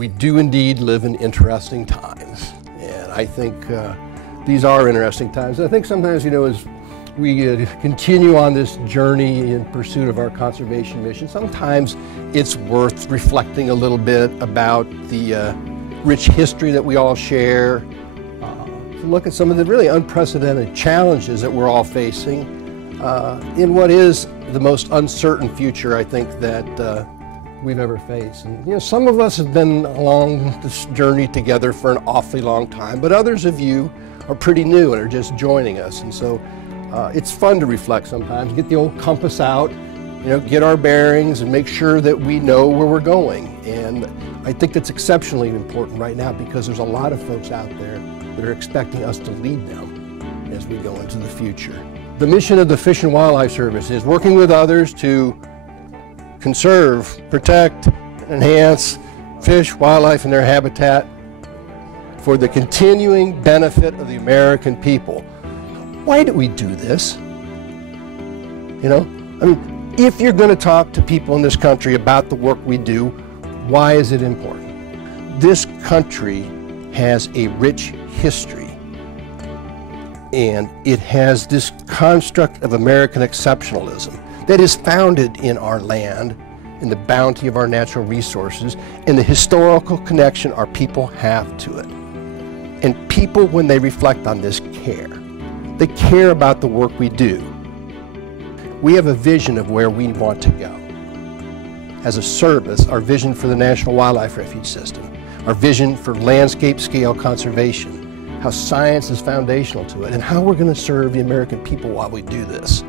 We do indeed live in interesting times, and I think these are interesting times. I think sometimes, as we continue on this journey in pursuit of our conservation mission, sometimes it's worth reflecting a little bit about the rich history that we all share, to look at some of the really unprecedented challenges that we're all facing in what is the most uncertain future, I think, that we've ever faced. And some of us have been along this journey together for an awfully long time, but others of you are pretty new and are just joining us. And so it's fun to reflect sometimes, get the old compass out, get our bearings and make sure that we know where we're going. And I think that's exceptionally important right now because there's a lot of folks out there that are expecting us to lead them as we go into the future. The mission of the Fish and Wildlife Service is working with others to conserve, protect, enhance fish, wildlife, and their habitat for the continuing benefit of the American people. Why do we do this? If you're going to talk to people in this country about the work we do, why is it important? This country has a rich history, and it has this construct of American exceptionalism that is founded in our land, in the bounty of our natural resources, and the historical connection our people have to it. And people, when they reflect on this, care. They care about the work we do. We have a vision of where we want to go. As a service, our vision for the National Wildlife Refuge System, our vision for landscape scale conservation, how science is foundational to it, and how we're going to serve the American people while we do this.